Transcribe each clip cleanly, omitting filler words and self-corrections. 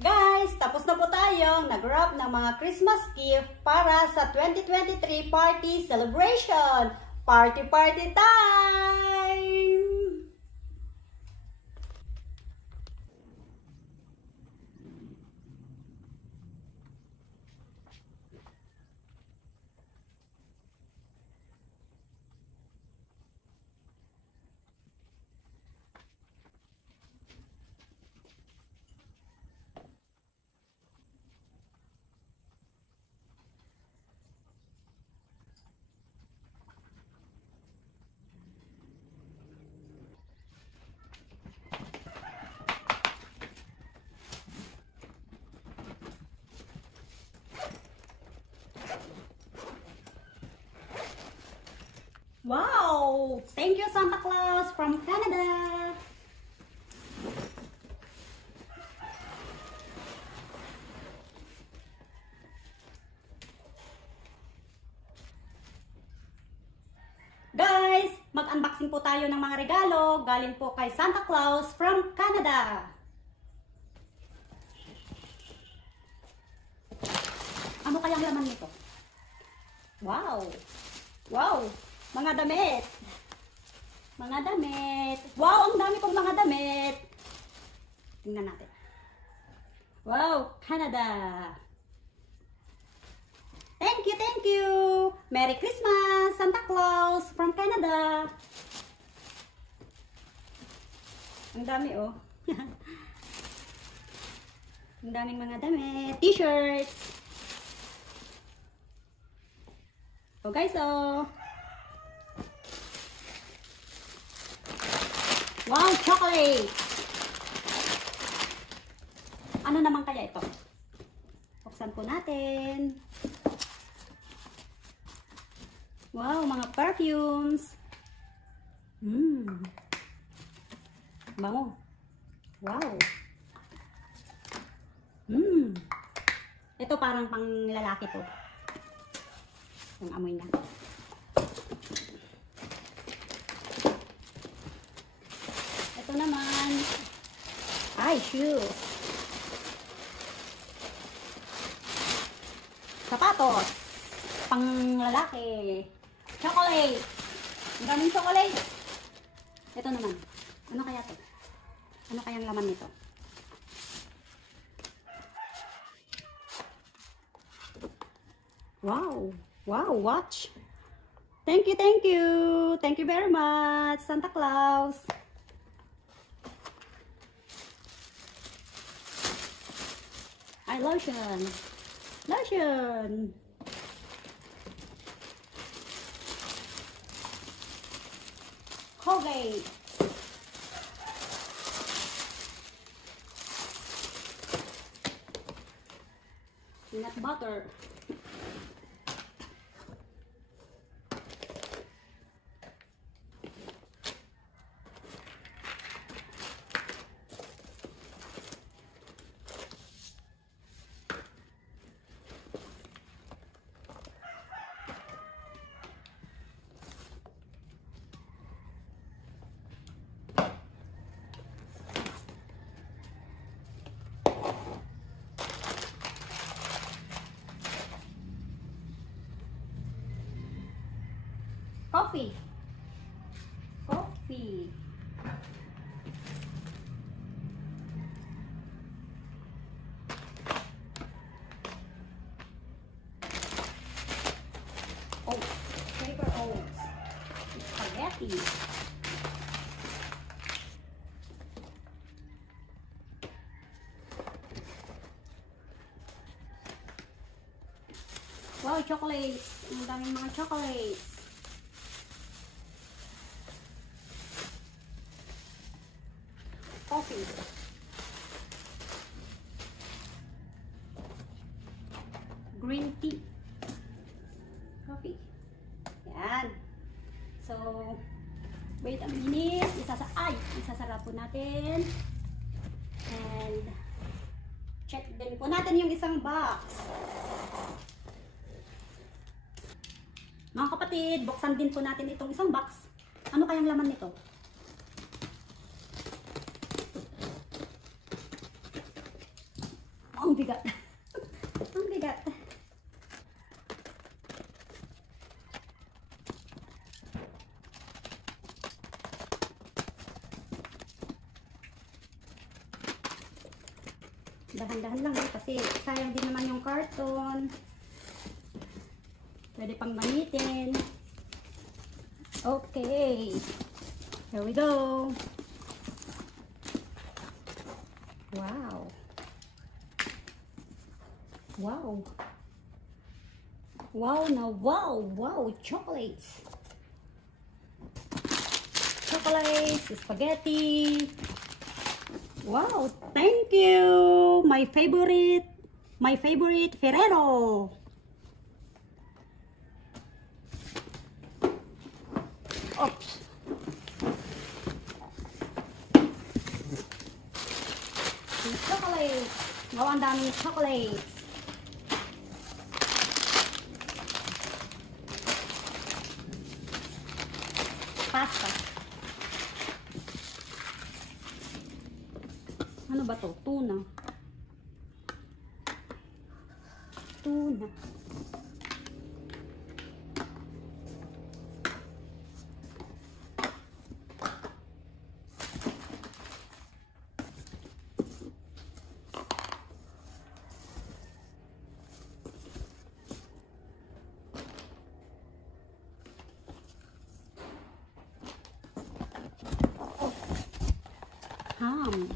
Guys, tapos na po tayong nag-wrap ng mga Christmas gift para sa 2023 party celebration. Party time! Wow! Thank you, Santa Claus from Canada! Guys, mag-unboxing po tayo ng mga regalo galing po kay Santa Claus from Canada. Ano kayang laman nito? Wow! Wow! Mga damit. Mga damit. Wow, ang dami kong mga damit. Tingnan natin. Wow, Canada. Thank you, thank you. Merry Christmas, Santa Claus from Canada. Ang dami, oh. Ang daming mga damit. T-shirts. Oh, guys, oh. Wow, chocolate! Ano naman kaya ito? Buksan po natin. Wow, mga perfumes. Bango. Wow. Ito parang pang lalaki to. Yung amoy niya. Ito naman ay shoes, sapatos pang lalaki, chocolate, ang daming chocolate. Ito naman, ano kaya to? Ano kayang laman nito? Wow, wow, watch. Thank you, thank you, thank you very much, Santa Claus. Ay, lotion. Lotion. Colgate. Peanut butter. Coffee. Coffee. Oats. Flavor oats. Spaghetti. Wow, chocolates. Ang daming mga chocolates. Coffee. Green tea. Coffee. Yan. So, wait a minute. Isasara po natin. And, check din po natin yung isang box. Mga kapatid, buksan din po natin itong isang box. Ano kayang laman nito? bigat. Ang bigat. Dahan-dahan lang kasi sayang din naman yung karton. Pwede pang gamitin. Okay. Here we go. Wow. Wow. Wow na wow. Wow. Chocolates. Chocolates. Spaghetti. Wow. Thank you. My favorite Ferrero. Oops. Chocolate. Wow, ang daming chocolate. Pasta. Ano ba to? Tuna. Tuna. Ham.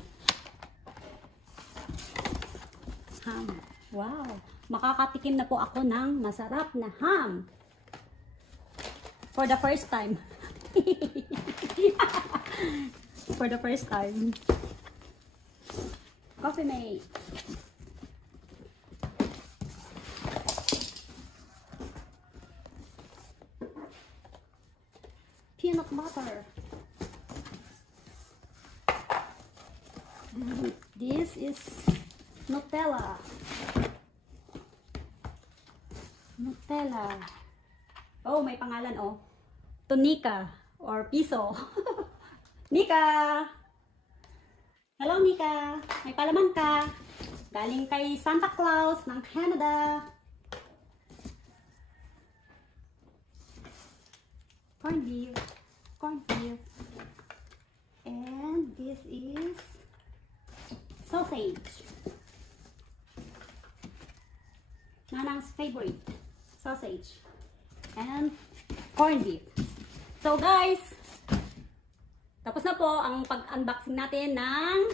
Ham. Wow. Makakatikim na po ako ng masarap na ham. For the first time. For the first time. Coffee mate. Peanut butter. This is Nutella. Nutella. Oh, may pangalan oh. Tonika or piso. Nika. Hello Nika. May palaman ka. Galing kay Santa Claus ng Canada. Corned beef. Corned beef. And this is sausage. Nanang's favorite sausage and corned beef. So guys, tapos na po ang pag-unboxing natin ng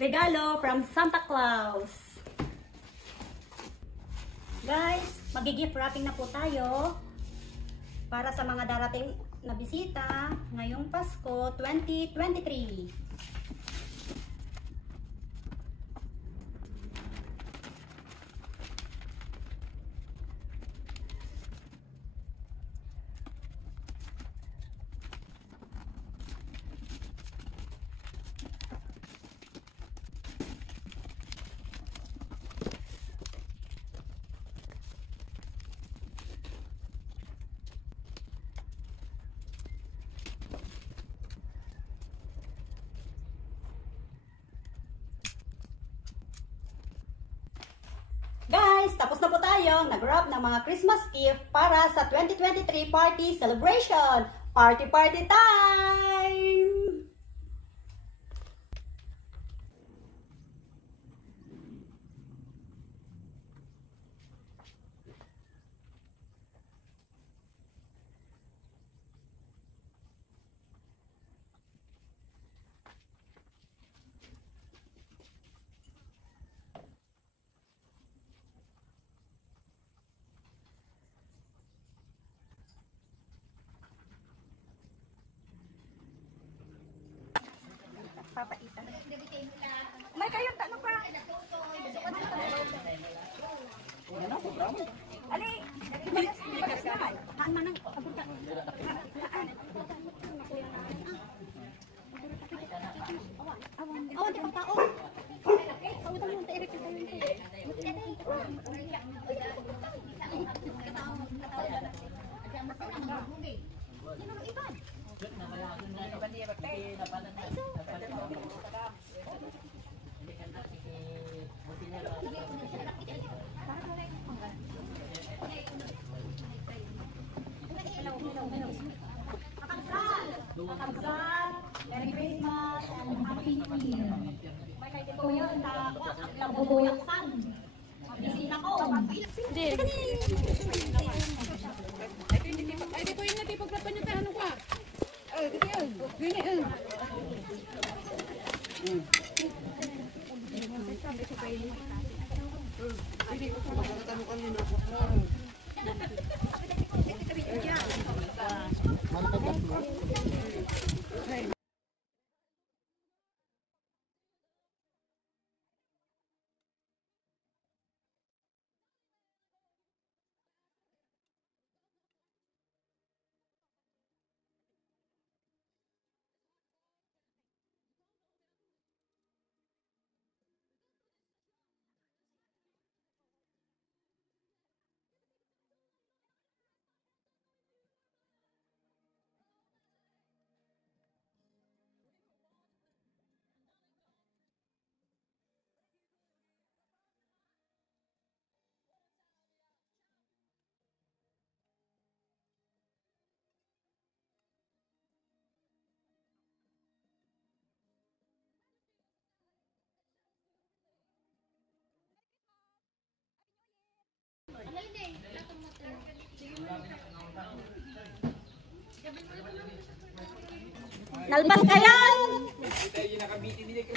regalo from Santa Claus. Guys, magi-gift wrapping na po tayo para sa mga darating na bisita ngayong Pasko 2023. Guys, tapos na po tayong nag-wrap ng mga Christmas gift para sa 2023 party celebration. Party time! Papaitan. May kayong tanong pa. Ali, haan manang abot ka. Awan, di pang tao. Awan mo, ta-irip ka yun. Sino ang iban? Labubuyang san. Bisita ko. Hindi. Ay, dito yun natin paglapan yung tahanong ka. Oh, dito yun. Ganyan. Nalbas kayo!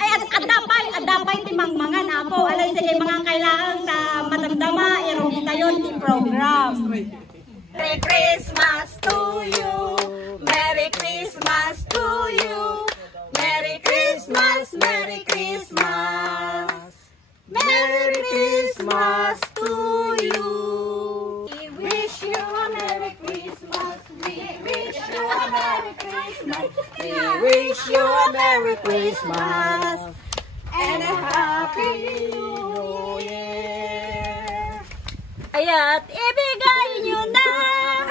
Ay, adapay ti mangmangan apo. Alay sige mga kailangan sa matandama, irong tayo ti program. Merry Christmas to you! Merry Christmas to you! Merry Christmas! Merry Christmas! Merry Christmas to you! We wish you a Merry Christmas! We wish you a Merry Christmas! We wish you a Merry Christmas! And a Happy New Year! Kaya't ibigay nyo na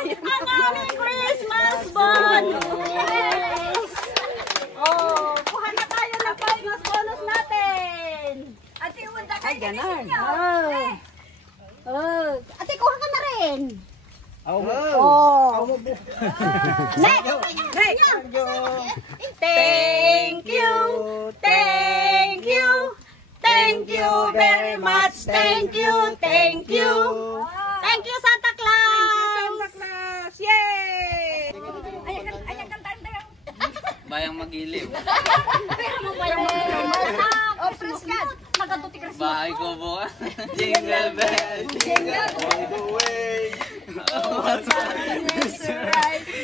ang aming Christmas bonus! Oh, kuha na tayo ng Christmas bonus natin! Ate, unta kayo ganon. Ate, kuha ka na rin! Oh! Next! Thank you! Thank you! Thank you very much! Thank you! Thank you! Thank you, Santa Claus! Santa Claus! Yay! Ayan, kantaan tayo. Bayang magiliw. Bahay ko po. Jingle bell, jingle all the way.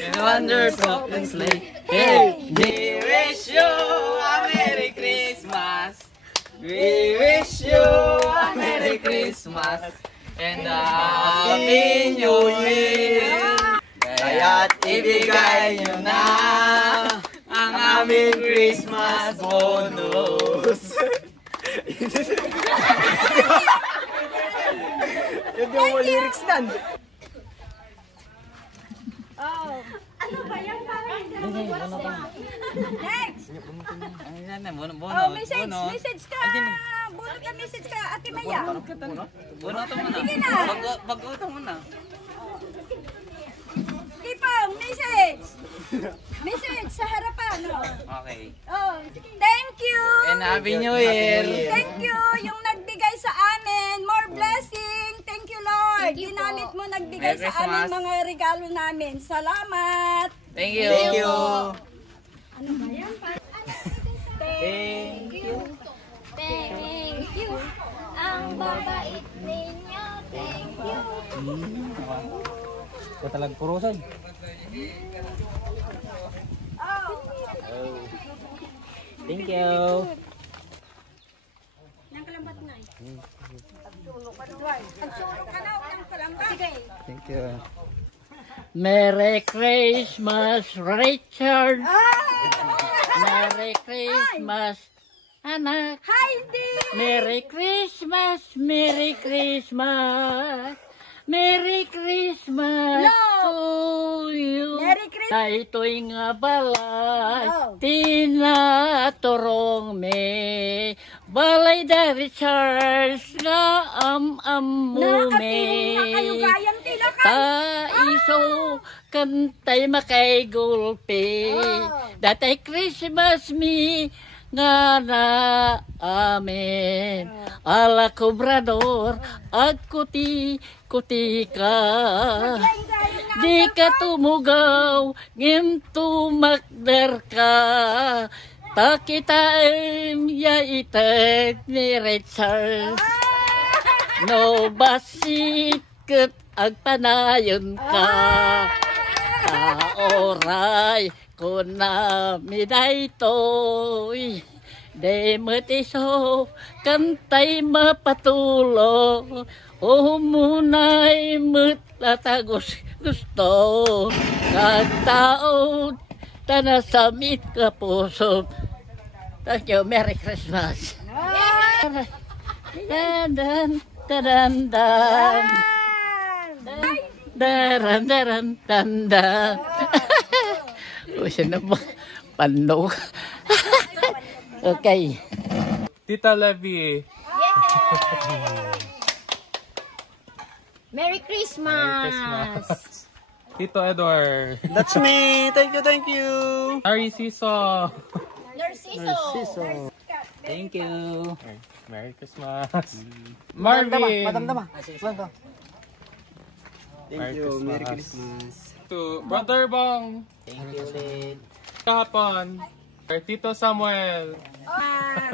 In wonders of the sleigh. Hey, we wish you a Merry Christmas. We wish you a Merry Christmas and a Happy New Year. Kaya't ibigay nyo na ang aming Christmas bonus. Yun yung lyrics nan. Ano ba yan? Next! Oh, message ka! Bunot ka message ka, Ate Maya. Buno ito muna. Sige na. Pag-uto muna. Ipang, message! Message sa harapan, no? Okay. Oh, thank you! And Happy New Year! Thank you yung nagbigay sa amin. More blessing. Thank you, Lord. Ginamit mo nagbigay Merry sa amin Christmas. mga regalo namin. Salamat. Thank you! Thank you! Thank you. Thank you. Ang babait ninyo. Thank you. Katalag purusan. Thank you! Nang kalambat nga eh. Ang sulok ka na, ang kalambat. Sige. Thank you! Merry Christmas, Richard. Merry Christmas, anak. Heidi! Merry Christmas, Merry Christmas. Merry Christmas to you. Merry Christmas. Na ito'y nga balay, Oh. tinaturong me. Balay da Richards nga am-am-mo me. Nakayugayan tila ka. Taiso kantay makay gulpi. Oh. Datay Christmas me nga na amin. Ala kobrador, agkuti-kuti ka. Di ka tumugaw, ngim tumakder ka. Takitain ya itek ni Richard. No basikit agpanayon ka. Oray ko na miday to'y de matiso kantay mapatulo o munay matlatagos gusto kagtaon tanasamit ka puso. Thank you. Merry Christmas. Dan dan dan dan daran daran dan dan. Uy, na ba? Panog. Okay. Tita Levy. Merry Christmas! Tito Edward. That's me. Thank you. Narciso. Narciso! Thank you. Merry Christmas. Marvin. Madam. Merry Thank you. Christmas. Merry Christmas. To Brother Bong. Thank you ulit. Kahapon. Tito Samuel.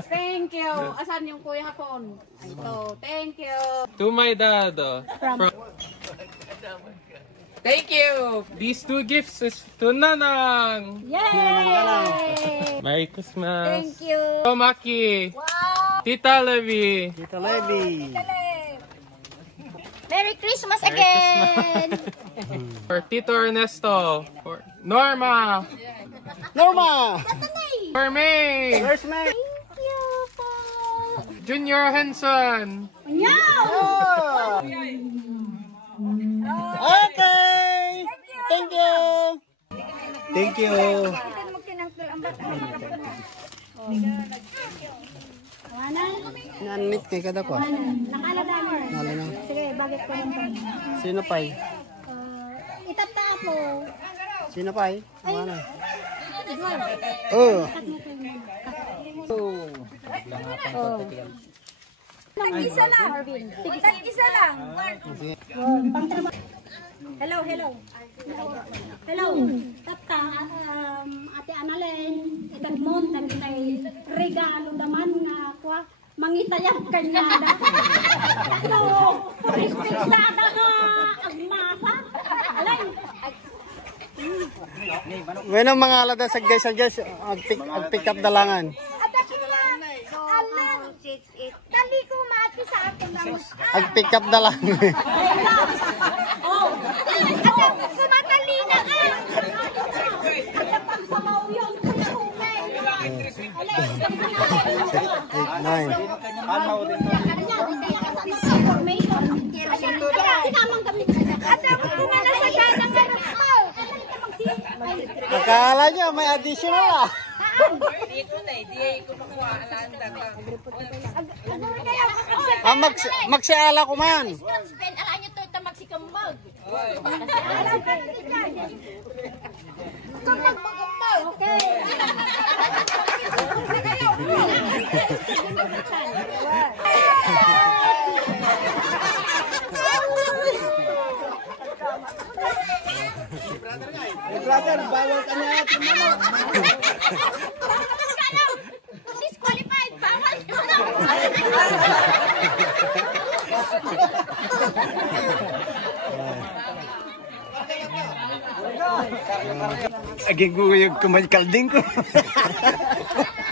Thank you. Asan yung kuya hapon? Ito, thank you. To my dad. Thank you. These two gifts is to Nanang. Yay! Merry Christmas. Thank you. To Maki. Wow! Tita Levy. Tita Levy. Merry Christmas again! For Tito Ernesto. For Norma. Norma. For me. Where's May? Thank you po! Junior Henson. Okay. Thank you. Thank you. Nanit kay kada ko. Nala na. Sige, bakit ko nito? Sino pa? Itata po. Sino pa? Ano? Oh. Tag-isa lang. Tag-isa lang. Hello. Hello. Tata, Ate Annalyn, itagmon tag tay regalo daman nga kwa mangitayang kanyada. So, respetada nga agmasa. Alay. May nang mga alada sa guys, ag-pick up dalangan. Dali ko mati sa akin lang. Ag-pick up dalangan. Oh, Sumatalina ka! pagsamaw yun. Nine. Akala niya may additional ah. Magsiala ko man. Ben, alaan nyo to, ito magsikamag. Okay. Brother, bawal ka na. Disqualified, bawal. Aging guyog kumalikalding ko.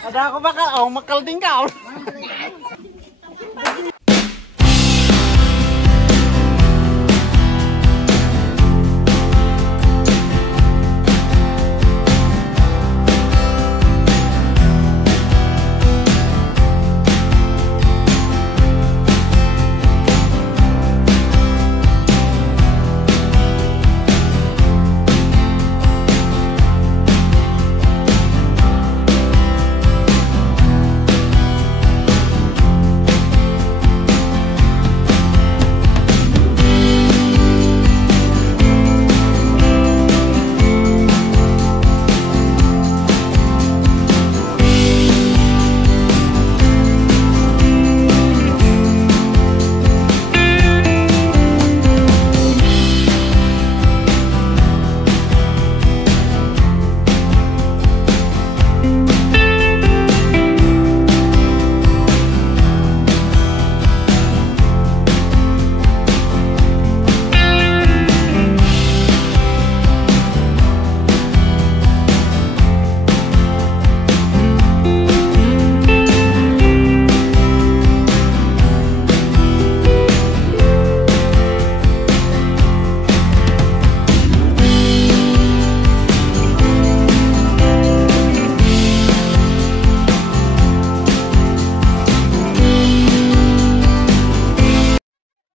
Ada ako baka, makalding ka.